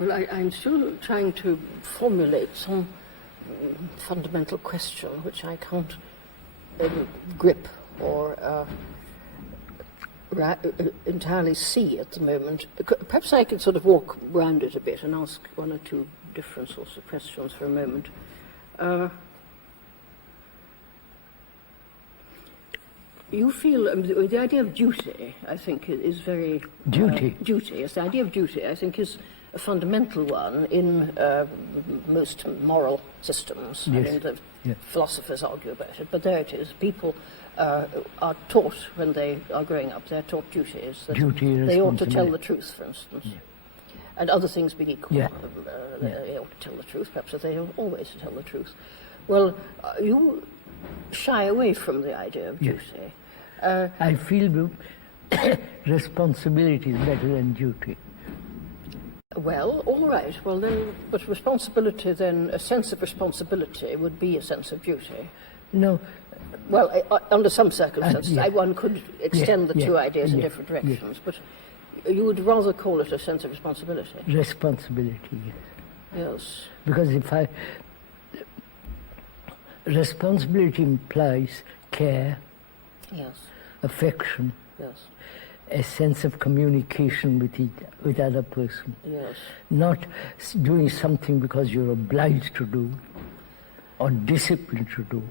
Well, I'm still trying to formulate some fundamental question which I can't grip or entirely see at the moment. Perhaps I could sort of walk around it a bit and ask one or two different sorts of questions for a moment. You feel the idea of duty, I think, is very duty. Duty. Yes, the idea of duty, I think, is a fundamental one in most moral systems. Yes. I mean, the philosophers argue about it, but there it is. People are taught when they are growing up. They're taught duties. Duty, they ought to tell the truth, for instance. Yeah. And other things being equal, Yeah. They ought to tell the truth. Perhaps they ought always to tell the truth. Well, you shy away from the idea of duty. I feel responsibility is better than duty. Well, all right. Well, then, but responsibility, then, a sense of responsibility would be a sense of duty. No. Well, under some circumstances, one could extend the two ideas in different Yes. directions, but you would rather call it a sense of responsibility. Responsibility, yes. Yes. Because responsibility implies care, yes, affection, yes, a sense of communication with other person. yes, Not doing something because you're obliged to do, or disciplined to do,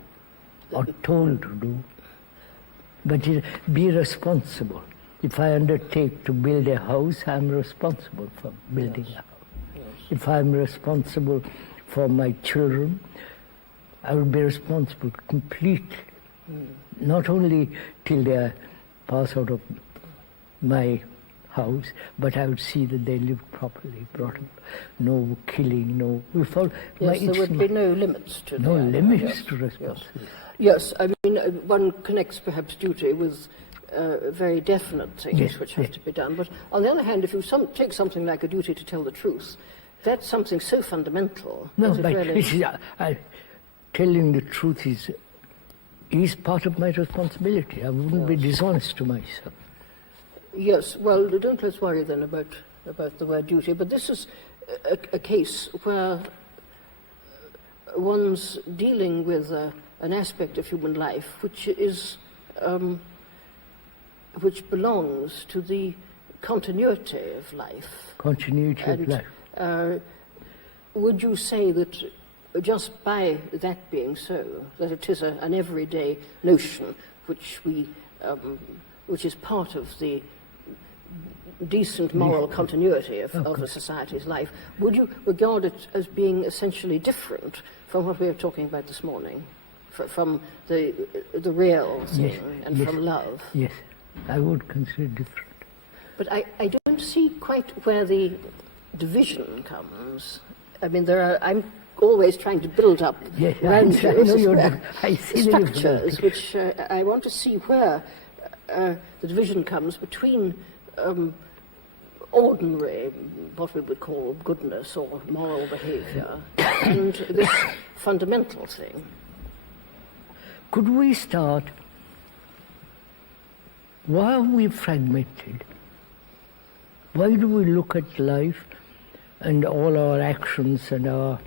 or told to do, but be responsible. If I undertake to build a house, I'm responsible for building a house. Yes. If I'm responsible for my children, I will be responsible completely. Not only till they pass out of my house, but I would see that they live properly, brought up, no killing, no... Yes, there would be no limits to no that. limits to responsibility. Yes, I mean, one connects perhaps duty with very definite things which have to be done. But on the other hand, if you take something like a duty to tell the truth, that's something so fundamental. No, that but really... telling the truth is part of my responsibility. I wouldn't be dishonest to myself. Yes, well, don't let's worry then about the word duty, but this is a case where one's dealing with an aspect of human life which is which belongs to the continuity of life. Continuity of life. Would you say that just by that being so, that it is an everyday notion which is part of the decent moral continuity of a society's life, would you regard it as being essentially different from what we were talking about this morning, from the real thing and from love? Yes, I would consider it different. But I don't see quite where the division comes. I mean, I'm always trying to build up structures which I want to see where the division comes between ordinary, what we would call goodness or moral behavior, and this fundamental thing. Could we start, why are we fragmented? Why do we look at life and all our actions and our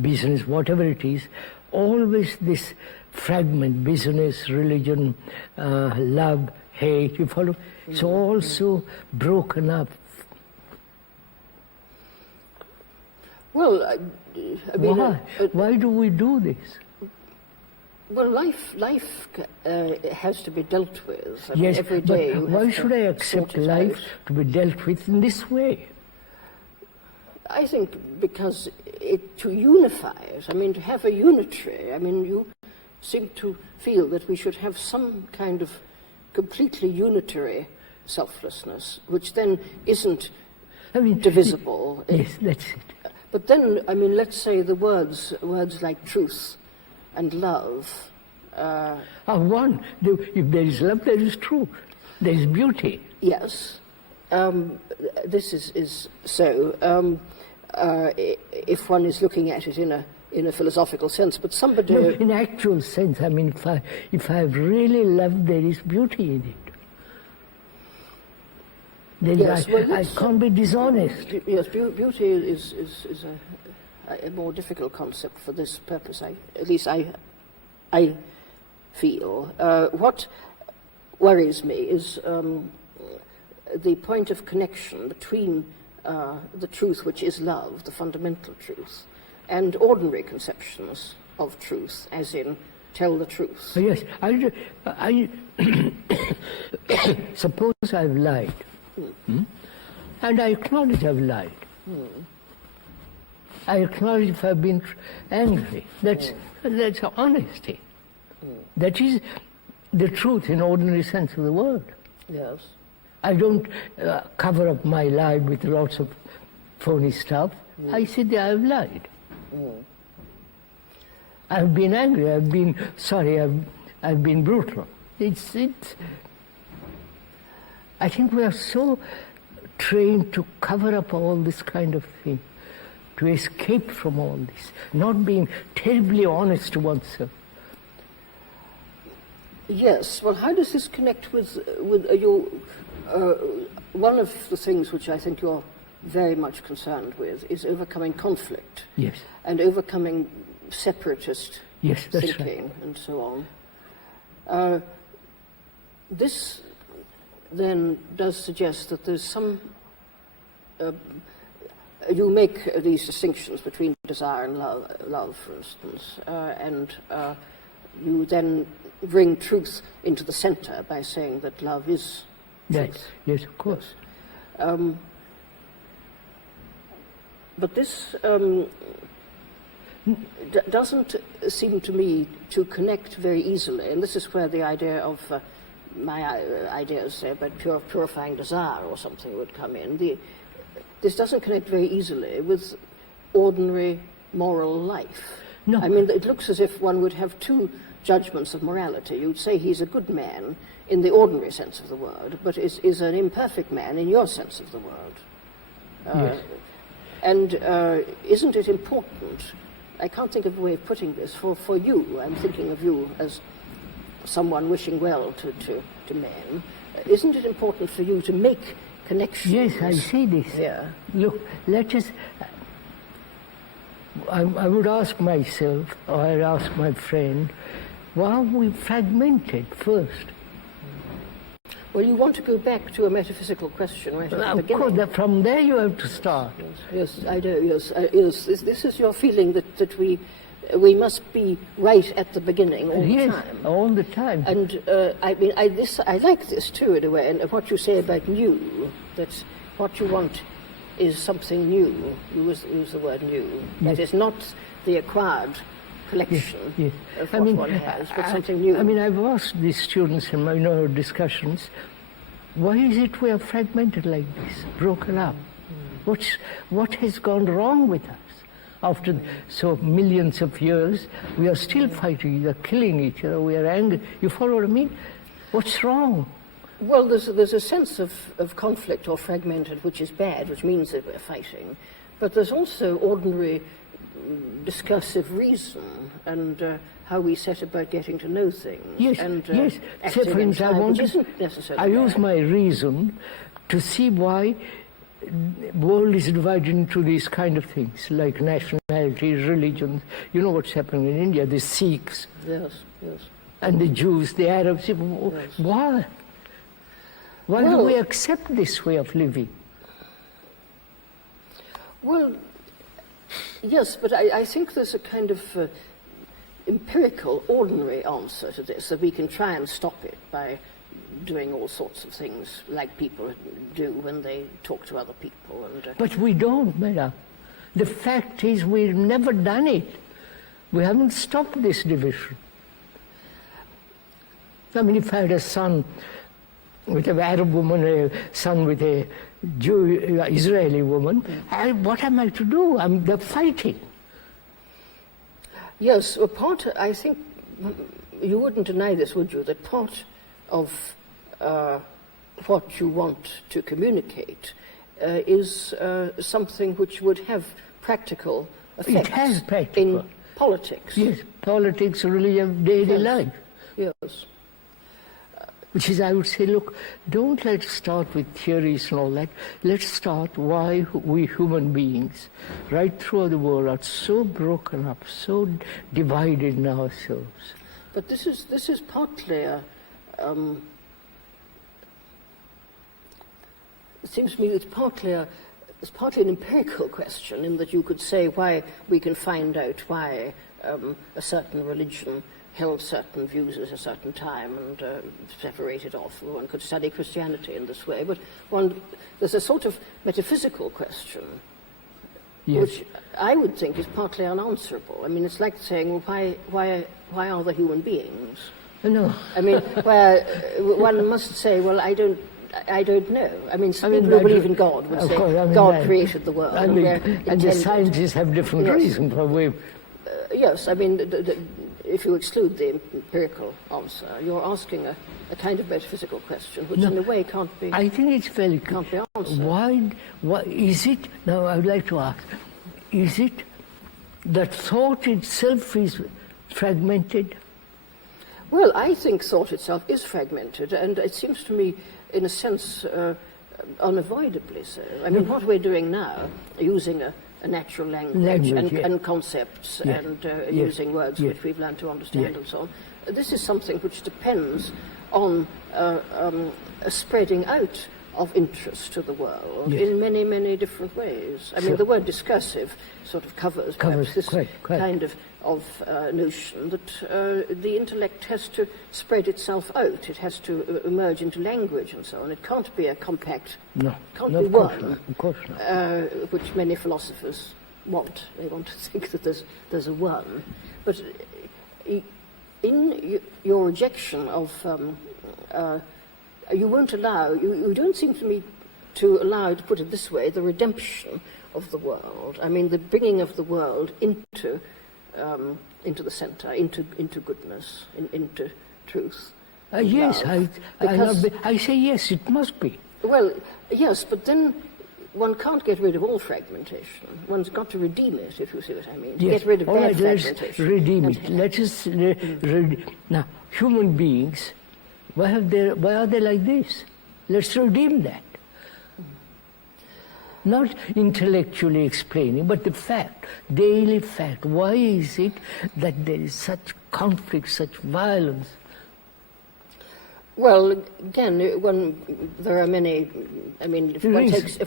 business, whatever it is, always this fragment, business, religion, love, hate, you follow? It's all so broken up. Well, I mean... Why do we do this? Well, life has to be dealt with. I mean, Yes, every day but why should I accept life to be dealt with in this way? I think because to unify it, I mean, to have a unitary, I mean, you seem to feel that we should have some kind of completely unitary selflessness, which then isn't divisible. Yes, that's it. But then, I mean, let's say the words like truth and love are one. If there is love, there is truth. There is beauty. Yes. This is so. If one is looking at it in a philosophical sense, but somebody... No, in actual sense, I mean, if I have really loved, there is beauty in it. Then Yes, I can't be dishonest. Yes, beauty is a more difficult concept for this purpose. At least I feel. What worries me is the point of connection between the truth, which is love, the fundamental truth, and ordinary conceptions of truth, as in tell the truth. Yes, I suppose I've lied, and I acknowledge I've lied. I acknowledge if I've been angry. That's honesty. That is the truth in ordinary sense of the word. Yes. I don't cover up my lie with lots of phony stuff. I say I've lied. I've been angry. I've been sorry. I've been brutal. It's. I think we are so trained to cover up all this kind of thing, to escape from all this, not being terribly honest to oneself. Yes. Well, how does this connect with your? One of the things which I think you're very much concerned with is overcoming conflict. Yes. And overcoming separatist yes, that's thinking right. and so on. This then does suggest that there's some. You make these distinctions between desire and love, for instance, and you then bring truth into the center by saying that love is truth. Yes, of course. But this doesn't seem to me to connect very easily, and this is where the idea of my ideas, say, about purifying desire or something would come in. This doesn't connect very easily with ordinary moral life. No. I mean, it looks as if one would have two judgments of morality. You'd say he's a good man in the ordinary sense of the word, but is an imperfect man in your sense of the word. Yes. And isn't it important, I can't think of a way of putting this, for you, I'm thinking of you as someone wishing well to men, isn't it important for you to make connections? Yes, I see this. Yeah. Look, let us... I would ask myself, or I'd ask my friend, why are we fragmented first? Well, you want to go back to a metaphysical question right at the beginning. Of course, from there you have to start. Yes, I do, yes. This is your feeling that we must be right at the beginning all the time. Yes, all the time. And I like this too, in a way, and what you say about new, that what you want is something new. You use the word new. Yes. That is not the acquired collection yes. of what one has, but something new. I mean, I've asked these students in my discussions, why is it we are fragmented like this, broken up? What has gone wrong with us? After so millions of years, we are still fighting, we are killing each other, we are angry. You follow what I mean? What's wrong? Well, there's a sense of conflict or fragmented, which is bad, which means that we're fighting. But there's also ordinary discursive reason and how we set about getting to know things. Yes, and, yes. Say, for instance, I use my reason to see why the world is divided into these kind of things, like nationalities, religions. You know what's happening in India, the Sikhs. Yes. And the Jews, the Arabs. Yes. Why? Why do we accept this way of living? Well, yes, but I think there's a kind of empirical, ordinary answer to this, that we can try and stop it by doing all sorts of things like people do when they talk to other people. And, But we don't, Madam. The fact is we've never done it. We haven't stopped this division. I mean, if I had a son with an Arab woman, a son with a Israeli woman, what am I to do? They're fighting. Yes, I think you wouldn't deny this, would you, that part of what you want to communicate is something which would have practical effects. It has practical. In politics. Yes, politics, religion, daily life. Yes. Which is, I would say, look, don't let's start with theories and all that. Let's start why we human beings, right through the world, are so broken up, so divided in ourselves. But this is partly a, it seems to me it's partly an empirical question, in that you could say why we can find out why a certain religion held certain views at a certain time and separated off. One could study Christianity in this way, but there's a sort of metaphysical question, Yes. which I would think is partly unanswerable. I mean, it's like saying, well, why are there human beings? No. I mean, where one must say, well, I don't know. I mean, some people who believe in God would say God created the world. And the scientists have different reasons for way. Yes, I mean, if you exclude the empirical answer, you're asking a kind of metaphysical question, which in a way can't be. I think it's very can't be answered. Why is it? Now, I would like to ask: is it that thought itself is fragmented? Well, I think thought itself is fragmented, and it seems to me, in a sense, unavoidably so. I mean, what we're doing now, using a natural language and concepts and using words which we've learned to understand and so on, this is something which depends on a spreading out of interest to the world in many, many different ways. I mean, the word discursive sort of covers this kind of notion that the intellect has to spread itself out. It has to emerge into language and so on. It can't be a compact, can't be one, of course not. Which many philosophers want. They want to think that there's a one. But in your rejection of, you won't allow, you don't seem to me to allow, to put it this way, the redemption of the world. I mean, the bringing of the world into the centre, into goodness, into truth. Yes, I say yes, it must be. Well, yes, but then one can't get rid of all fragmentation. One's got to redeem it, if you see what I mean. To get rid of bad fragmentation. Let's redeem it. Let us now, human beings, why are they like this? Let's redeem that. Not intellectually explaining, but the fact, daily fact. Why is it that there is such conflict, such violence? Well, again, there are many. I mean, if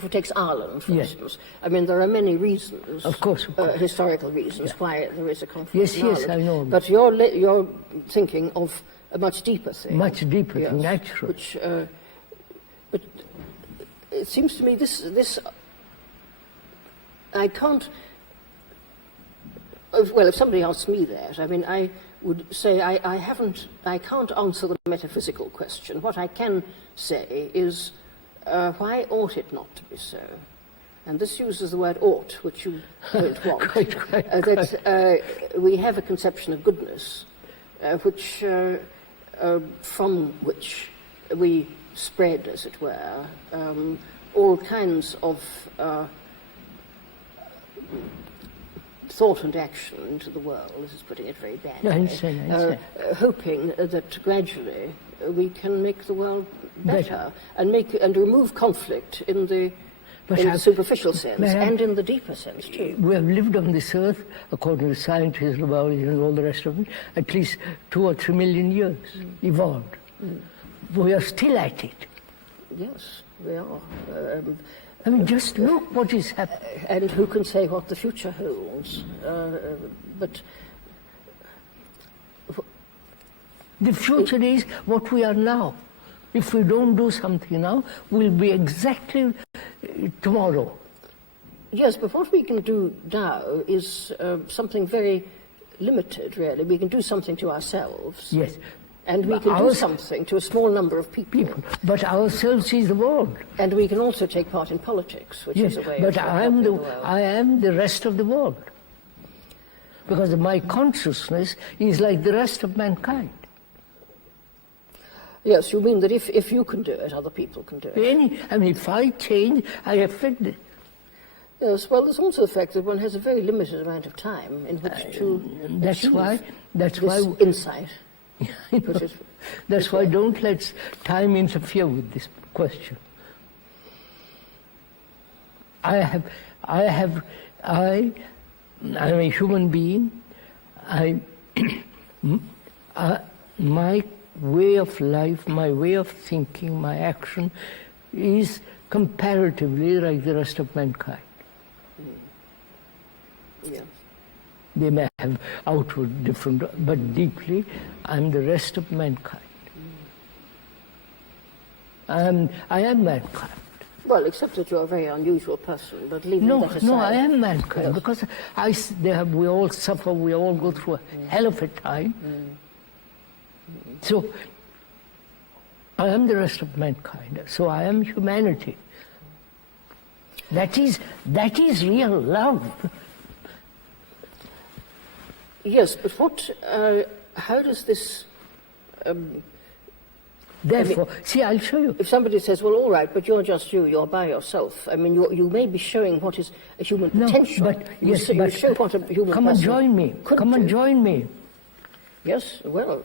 it takes Ireland, for instance, I mean, there are many reasons. Of course. Historical reasons why there is a conflict. Yes, yes, I know. But you're thinking of a much deeper thing. Much deeper thing, naturally. Which, but it seems to me this. I can't. Well, if somebody asked me that, I mean, I would say I can't answer the metaphysical question. What I can say is, why ought it not to be so? And this uses the word ought, which you don't want. That we have a conception of goodness, which from which we spread, as it were, all kinds of thought and action into the world. This is putting it very badly. Hoping that gradually we can make the world better and remove conflict in the superficial sense and in the deeper sense too. We have lived on this earth, according to scientists and all the rest of it, at least 2 or 3 million years evolved. We are still at it. Yes, we are. I mean, just look what is happening. And who can say what the future holds? But the future is what we are now. If we don't do something now, we'll be exactly tomorrow. Yes, but what we can do now is something very limited, really. We can do something to ourselves. Yes. And we can do something to a small number of people. But ourselves is the world. And we can also take part in politics, which is a way of helping the world. I am the rest of the world. Because my consciousness is like the rest of mankind. Yes, you mean that if you can do it, other people can do it. I mean, if I change, I affect it. Yes, well, there's also the fact that one has a very limited amount of time in which to That's why insight. Put it That's why don't let time interfere with this question. I am a human being. My way of life, my way of thinking, my action is comparatively like the rest of mankind. Yeah. They may have outward different, but deeply, I'm the rest of mankind. I am mankind. Well, except that you're a very unusual person, but leaving that aside. No, I am mankind, because we all suffer, we all go through a hell of a time. So, I am the rest of mankind, so I am humanity. That is real love. Yes, but how does this... Therefore, see, I'll show you. If somebody says, well, all right, but you're just you're by yourself. I mean, you may be showing what is a human potential. But, you show what a human come and join me. Come and join me. Yes, well...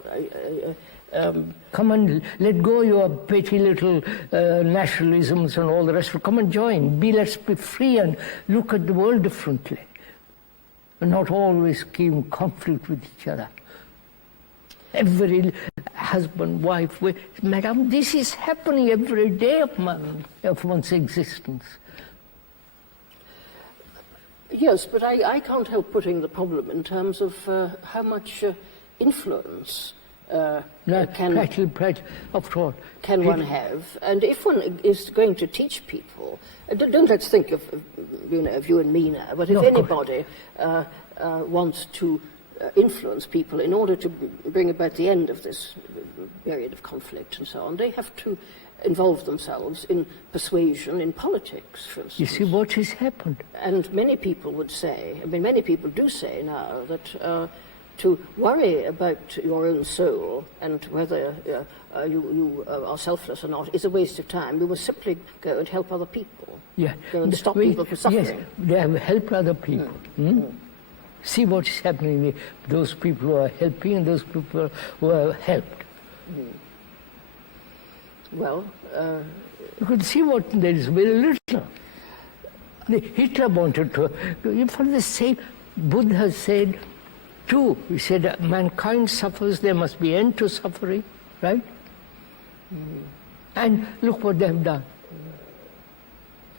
come and let go your petty little nationalisms and all the rest. Come and join. Let's be free and look at the world differently. And not always keep in conflict with each other. Every husband, wife, madam, this is happening every day of one's existence. Yes, but I can't help putting the problem in terms of how much influence can one have. And if one is going to teach people, don't let's think of you and me now, but if anybody wants to influence people in order to bring about the end of this period of conflict and so on, they have to involve themselves in persuasion, in politics, for instance. You see what has happened. And many people would say, many people do say now that to worry about your own soul and whether you are selfless or not is a waste of time. We must simply go and help other people. Yeah. Go and stop people from suffering. Yes, they have helped other people. See what is happening with those people who are helping and those people who are helped. Well, you could see what there is very little. Hitler wanted to, for the same, Buddha said, too, he said, mankind suffers, there must be end to suffering, right? And look what they have done.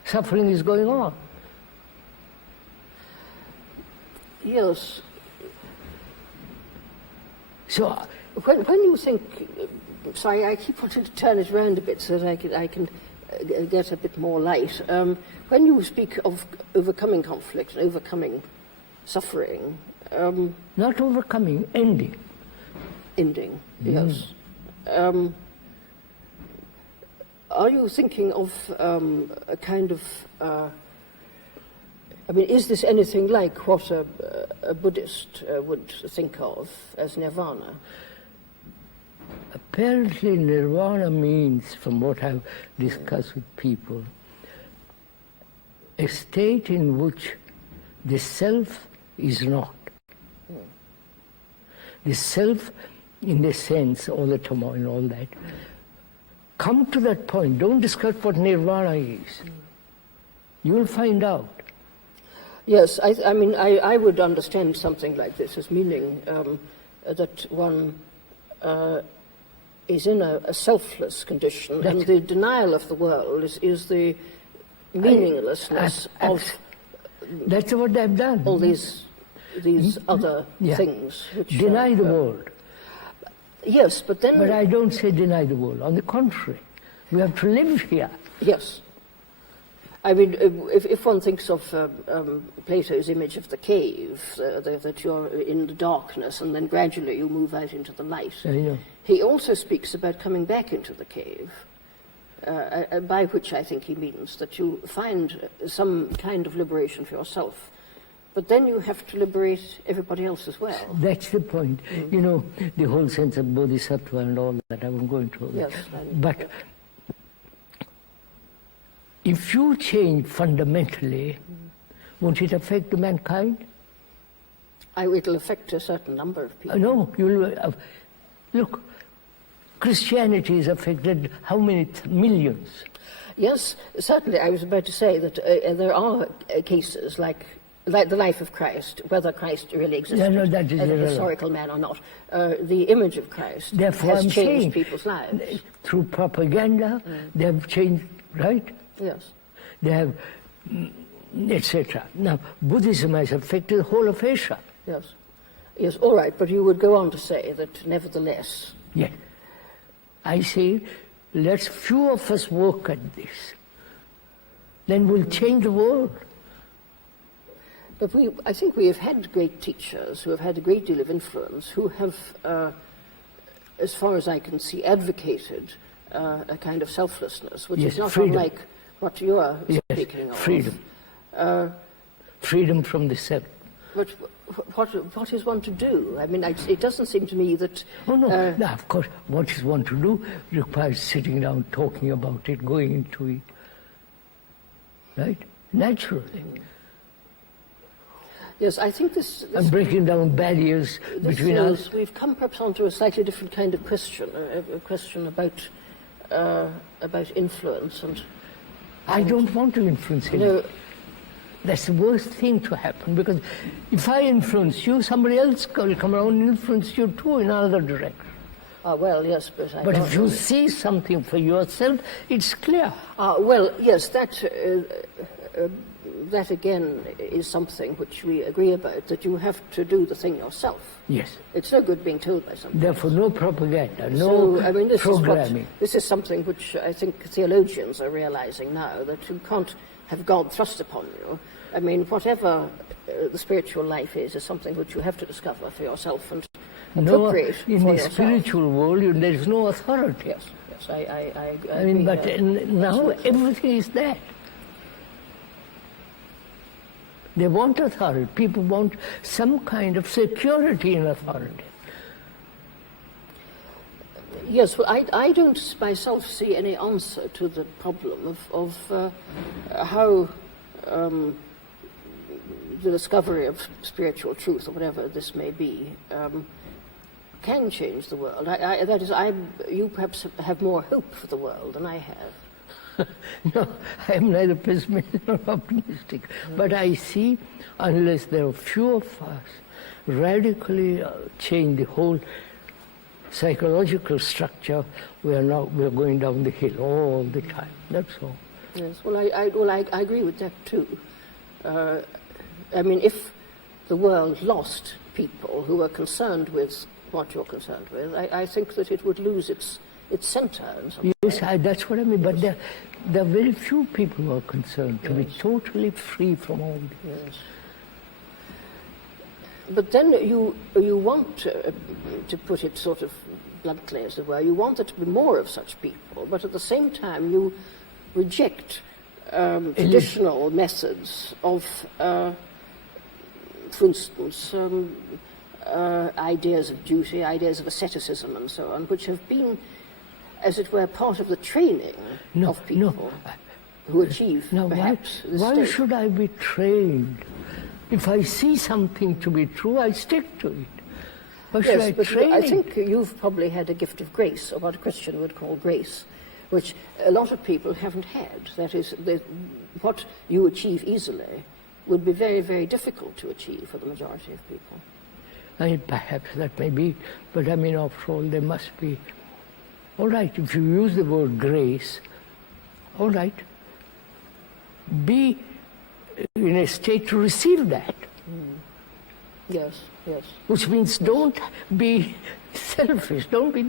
Suffering is going on. Yes. So, when you think, sorry, I keep wanting to turn it around a bit so that I can get a bit more light. When you speak of overcoming conflict and overcoming suffering, not overcoming, ending. Ending, yes. Are you thinking of a kind of... is this anything like what a Buddhist would think of as nirvana? Apparently nirvana means, from what I've discussed with people, a state in which the self is not. The self, in the sense, all the turmoil and all that, come to that point. Don't discuss what nirvana is. You will find out. Yes, I would understand something like this as meaning that one is in a selfless condition, and the denial of the world is the meaninglessness of... That's what they've done. All these other things. Which, deny the world. Yes, but then... But I don't say deny the world. On the contrary, we have to live here. Yes. If one thinks of Plato's image of the cave, that you're in the darkness and then gradually you move out into the light, he also speaks about coming back into the cave, by which I think he means that you find some kind of liberation for yourself, but then you have to liberate everybody else as well. That's the point. The whole sense of bodhisattva and all that, I won't go into all that. Yes, but if you change fundamentally, won't it affect mankind? It will affect a certain number of people. No, Look, Christianity has affected how many millions? Yes, certainly. I was about to say that there are cases like the life of Christ, whether Christ really existed that is as a irrelevant. historical man or not. The image of Christ Therefore, has I'm changed saying, people's lives. Through propaganda, they have changed, right? Yes. They have, etc. Now, Buddhism has affected the whole of Asia. Yes. Yes, all right, but you would go on to say that nevertheless... Yeah. I say, let's few of us work at this. Then we'll change the world. But I think we have had great teachers who have had a great deal of influence, who have, as far as I can see, advocated a kind of selflessness, which is not freedom. unlike what you are speaking of. Freedom. Freedom from the self. But what is one to do? I mean, it doesn't seem to me that... Oh, no. No, of course, what is one to do requires sitting down, talking about it, going into it. Right? Naturally. Yes, I think this and breaking down barriers between us. We've come perhaps onto a slightly different kind of question, a question about influence and... I don't want to influence anyone. No. That's the worst thing to happen, because if I influence you, somebody else will come around and influence you too in another direction. Well, yes, but But if you see something for yourself, it's clear. Well, yes, that again is something which we agree about, that you have to do the thing yourself. Yes. It's no good being told by somebody. Therefore, no propaganda, this programming. This is something which I think theologians are realizing now, that you can't have God thrust upon you. I mean, whatever the spiritual life is something which you have to discover for yourself and appropriate for yourself. In the spiritual world, there is no authority. Yes, I mean, but now absolutely. everything is that. They want authority. People want some kind of security in authority. Yes, well, I don't myself see any answer to the problem of how the discovery of spiritual truth, or whatever this may be, can change the world. You perhaps have more hope for the world than I have. No, I am neither pessimistic nor optimistic. But I see, unless there are few of us radically change the whole psychological structure, we are going down the hill all the time. That's all. Yes, well, I agree with that too. I mean, if the world lost people who were concerned with what you're concerned with, I think that it would lose its center in some way. Yes, that's what I mean. But there are very few people who are concerned to be totally free from all this. Yes. But then you want to put it sort of bluntly, as it were, you want there to be more of such people, but at the same time you reject traditional methods of, for instance, ideas of duty, ideas of asceticism and so on, which have been, as it were, part of the training of people who achieve perhaps this why state. should I be trained? If I see something to be true, I stick to it. Why should I train I it? think you've probably had a gift of grace, or what a Christian would call grace, which a lot of people haven't had. That is, what you achieve easily would be very, very difficult to achieve for the majority of people. Perhaps that may be, but I mean, after all, there must be. All right, if you use the word grace, all right, be in a state to receive that. Yes, yes. Which means don't be selfish, don't be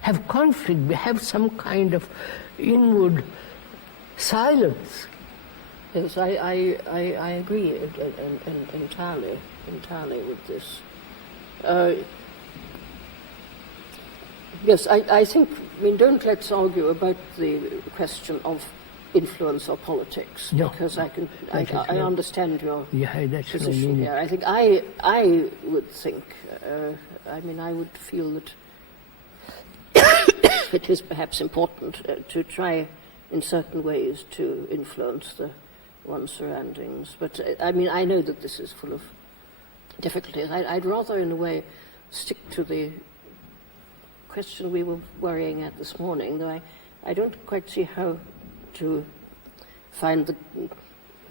have conflict, have some kind of inward silence. Yes, I agree entirely with this. Yes, I think, don't let's argue about the question of influence or politics, because I understand your position here. I think I would think, I would feel that it is perhaps important to try in certain ways to influence one's surroundings. But I know that this is full of difficulties. I'd rather, in a way, stick to the question we were worrying at this morning, though I don't quite see how to find the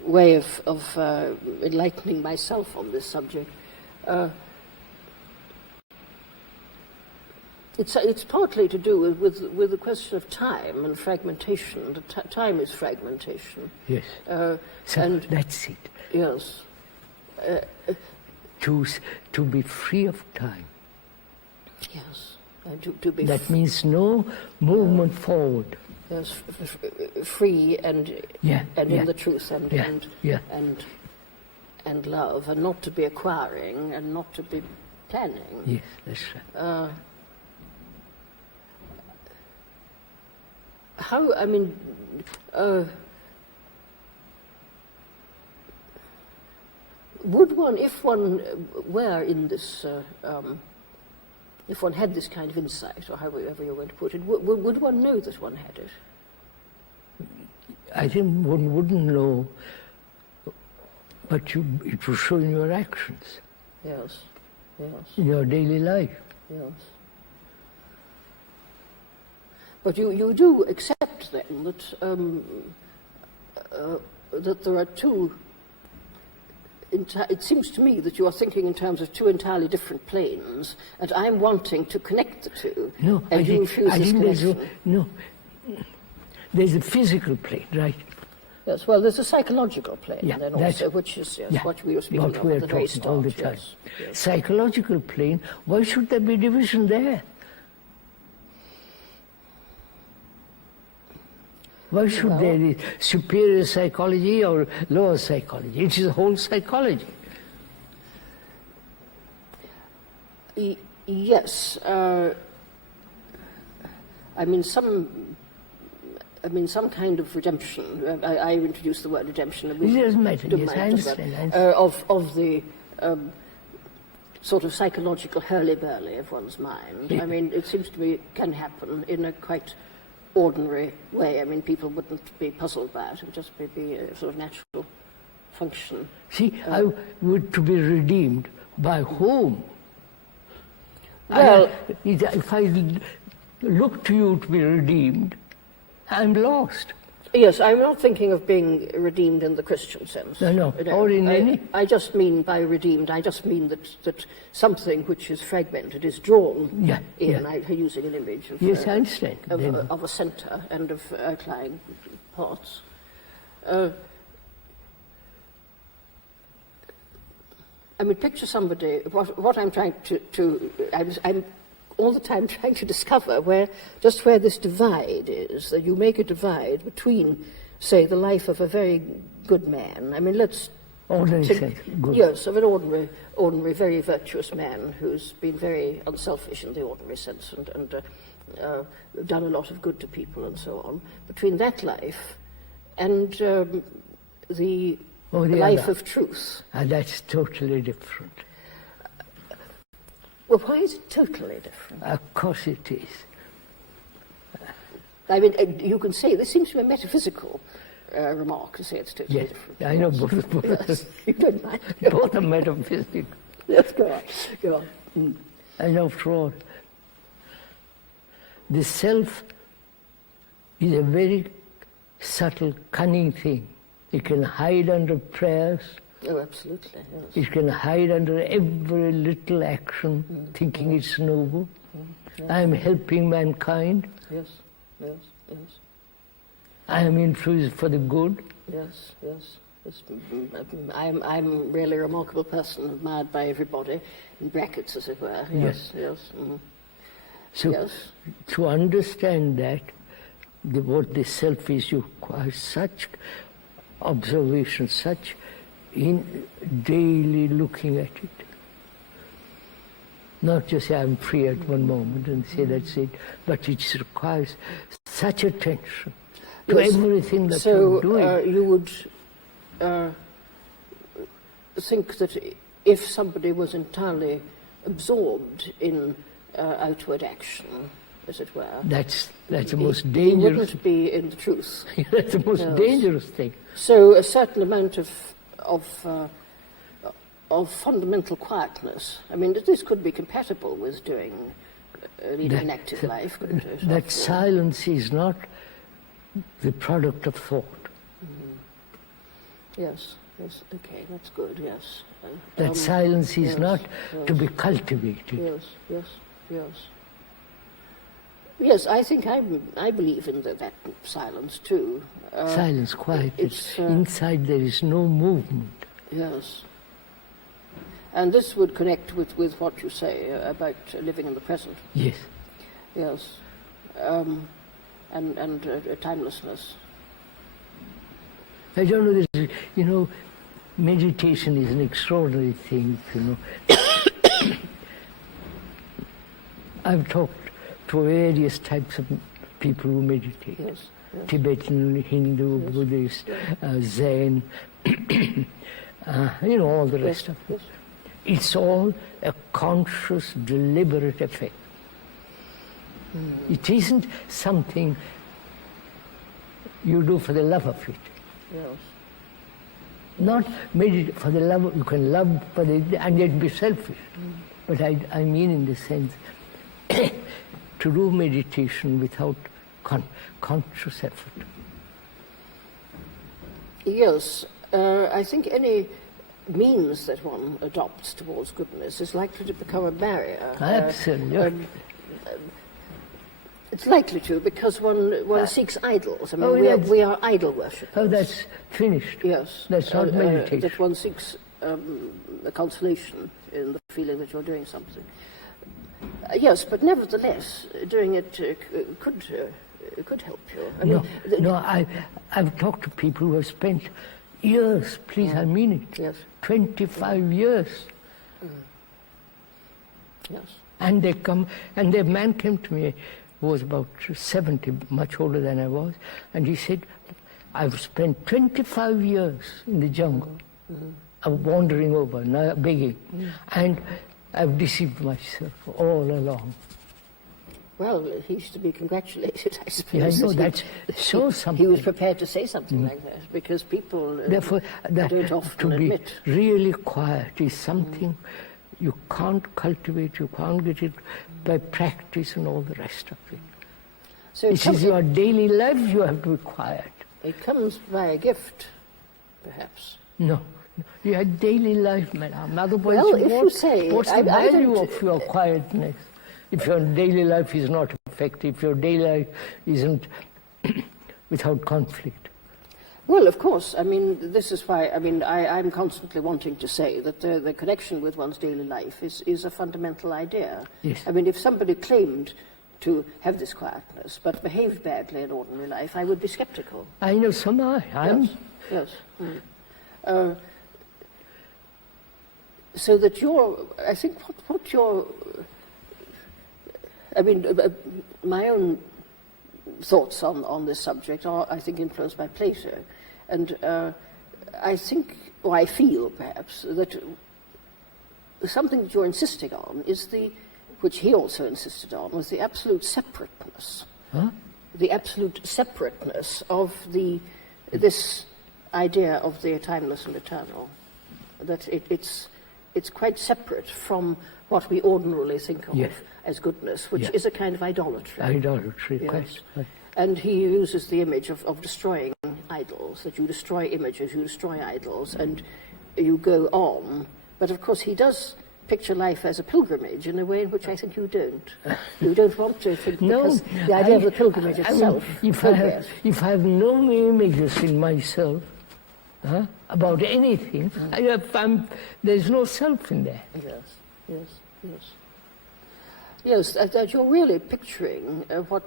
way of enlightening myself on this subject. It's partly to do with the question of time and fragmentation. Time is fragmentation. Yes. So and that's it. Yes. To be free of time. Yes. To be that means no movement forward. Yes, free and in the truth and love, and not to be acquiring and not to be planning. Yes, that's right. How, I mean, would one, if one were in this, if one had this kind of insight, or however you're going to put it, would one know that one had it? I think one wouldn't know, but it will show in your actions. Yes, yes. In your daily life. Yes. But you do accept then that there are two. It seems to me that you are thinking in terms of two entirely different planes, and I'm wanting to connect the two. No, and I you think refuse there's a physical plane, right? Yes, well, there's a psychological plane then also, which is what we were speaking of at the very start. All the time. Yes, yes. Psychological plane, why should there be division there? Why should there be superior psychology or lower psychology? It is whole psychology. Yes. I mean, some kind of redemption. I introduced the word redemption. It doesn't matter. Yes, I understand. Of the sort of psychological hurly-burly of one's mind. Yeah. I mean, it seems to me it can happen in a quite ordinary way. I mean, people wouldn't be puzzled by it. It would just be a sort of natural function. See, I would to be redeemed by whom? Well, if I look to you to be redeemed, I'm lost. Yes, I'm not thinking of being redeemed in the Christian sense. No, or in any. I just mean by redeemed, I just mean that something which is fragmented is drawn in. I'm using an image of, yes, I understand. Of a centre and of outlying parts. I mean, picture somebody, what I'm trying I'm all the time trying to discover where this divide is, that you make a divide between, say, the life of a very good man. I mean, let's... Ordinary sense, good. Yes, of an ordinary, very virtuous man who's been very unselfish in the ordinary sense and done a lot of good to people and so on. Between that life and the life of truth. And that's totally different. Well, why is it totally different? Of course it is. I mean, you can say, this seems to be a metaphysical remark to say it's totally different. I know both. Yes, you don't mind. Both are metaphysical. Yes, go on. Mm. And after all, the self is a very subtle, cunning thing. It can hide under prayers. Oh, absolutely, yes. It can hide under every little action, thinking it's noble. Yes. I am helping mankind. Yes. I am influenced for the good. Yes. I'm really a remarkable person, admired by everybody, in brackets, as it were. Yes. Mm. So, to understand that, what the self is, you require such observation, such in daily looking at it. Not just say I'm free at one moment and say that's it, but it requires such attention to everything that you're doing. So you would think that if somebody was entirely absorbed in outward action, as it were, that's the most dangerous. He wouldn't be in the truth. That's the most dangerous thing. So a certain amount of fundamental quietness. I mean, this could be compatible with doing leading an active life. That silence is not the product of thought. Yes, yes, okay, that's good, yes. That silence is yes, not yes. to be cultivated. Yes, yes, yes. Yes, I think I believe in that silence too. Silence, quiet. Inside there is no movement. Yes. And this would connect with what you say about living in the present. Yes. Yes. And timelessness. I don't know, meditation is an extraordinary thing, I've talked to various types of people who meditate. Yes, yes. Tibetan, Hindu, yes. Buddhist, Zen, all the rest of it. Yes. It's all a conscious, deliberate effect. It isn't something you do for the love of it. Yes. Not meditate for the love, you can love and yet be selfish. But I mean in the sense, to do meditation without conscious effort. Yes, I think any means that one adopts towards goodness is likely to become a barrier. Absolutely. It's likely to, because one seeks idols. I mean, we are idol worshippers. Oh, that's finished. Yes. That's not meditation. That one seeks a consolation in the feeling that you're doing something. Yes, but nevertheless, doing it could help you. I've talked to people who have spent years, please, I mean it, yes. 25 years. Yes. And they come, and the man came to me, who was about 70, much older than I was, and he said, I've spent 25 years in the jungle, of wandering over, begging, and I've deceived myself all along. Well, he's to be congratulated, I suppose. Yeah, I know, that shows something. He was prepared to say something like that, because people Therefore, don't often admit. To be really quiet is something you can't cultivate, you can't get it by practice and all the rest of it. So it is your daily life you have to be quiet. It comes by a gift, perhaps. No. Your daily life, madam. Otherwise, what's the value of your quietness? If your daily life is not effective, if your daily life isn't without conflict. Well, of course. I mean, this is why, I'm constantly wanting to say that the connection with one's daily life is a fundamental idea. Yes. I mean, if somebody claimed to have this quietness but behaved badly in ordinary life, I would be skeptical. I know some are. Yes. So that I think what you're, my own thoughts on this subject are, I think, influenced by Plato. And I think, or I feel perhaps, that something that you're insisting on is which he also insisted on, was the absolute separateness. Huh? The absolute separateness of this idea of the timeless and eternal. That it's quite separate from what we ordinarily think of as goodness, which is a kind of idolatry. Idolatry, yes. And he uses the image of destroying idols, that you destroy images, you destroy idols, and you go on. But of course he does picture life as a pilgrimage in a way in which I think you don't. You don't want to think, because the idea of the pilgrimage itself. If I have no images in myself, about anything, there's no self in there. Yes, that you're really picturing what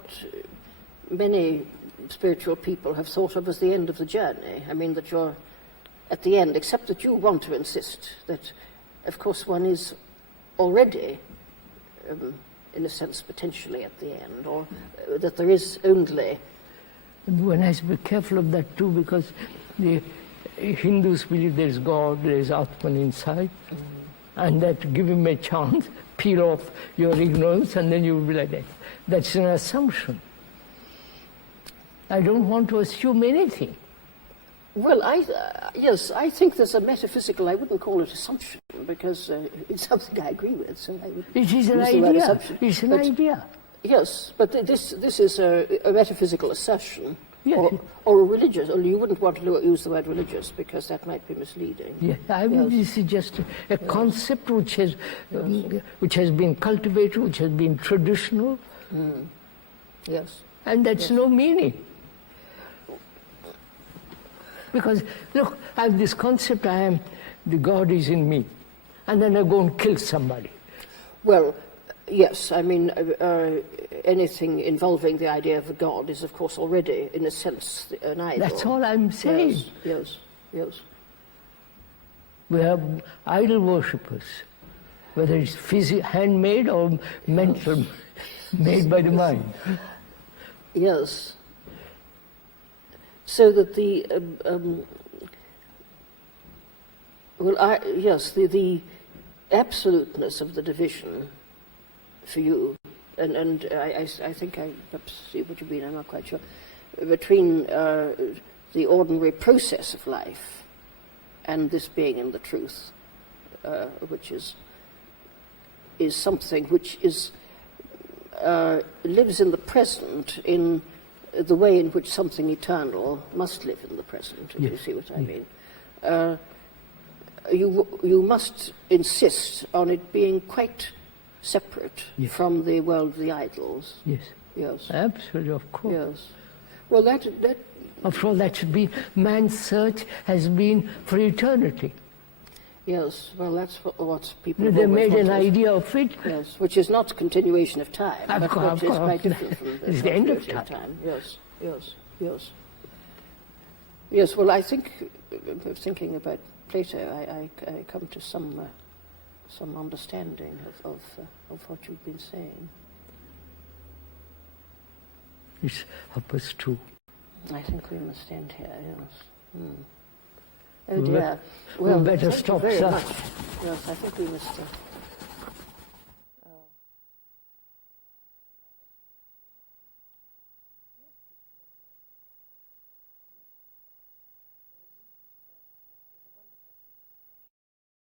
many spiritual people have thought of as the end of the journey. I mean, that you're at the end, except that you want to insist that, of course, one is already, in a sense, potentially at the end, or that there is only... One has to be careful of that too, because the Hindus believe there's God, there's Atman inside, and that give him a chance, peel off your ignorance, and then you will be like that. That's an assumption. I don't want to assume anything. Well, yes, I think there's a metaphysical, I wouldn't call it assumption, because it's something I agree with, so I would It is an use the word idea. assumption. It's an But- idea. Yes, but this is a metaphysical assertion, Yes. or a religious, or you wouldn't want to use the word religious, because that might be misleading. Yeah, I mean, Yes. this is just a concept which has been cultivated, which has been traditional, Yes. and that's no meaning. Because, look, I have this concept, the God is in me, and then I go and kill somebody. Well, yes, I mean, anything involving the idea of a God is, of course, already, in a sense, an idol. That's all I'm saying. Yes. We have idol worshippers, whether it's handmade or mental, made by the mind. Yes. So that the the absoluteness of the division for you, and I think I perhaps see what you mean. I'm not quite sure, between the ordinary process of life and this being in the truth, which is something which is lives in the present in the way in which something eternal must live in the present, if you see what I mean. You must insist on it being quite separate from the world of the idols. Yes, absolutely, of course. Yes. Well, that After all, that should be, man's search has been for eternity. yes. Well, that's what people have They always made an wanted. idea of it. Yes, which is not continuation of time, Of but course, which is of quite course. different from It's the end of continuation time. Yes. Yes, well, I think, thinking about Plato, I come to some understanding of what you've been saying. It's opposite true. I think we must end here, yes. Oh We dear. better thank stop, you very sir. much. Yes, I think we must...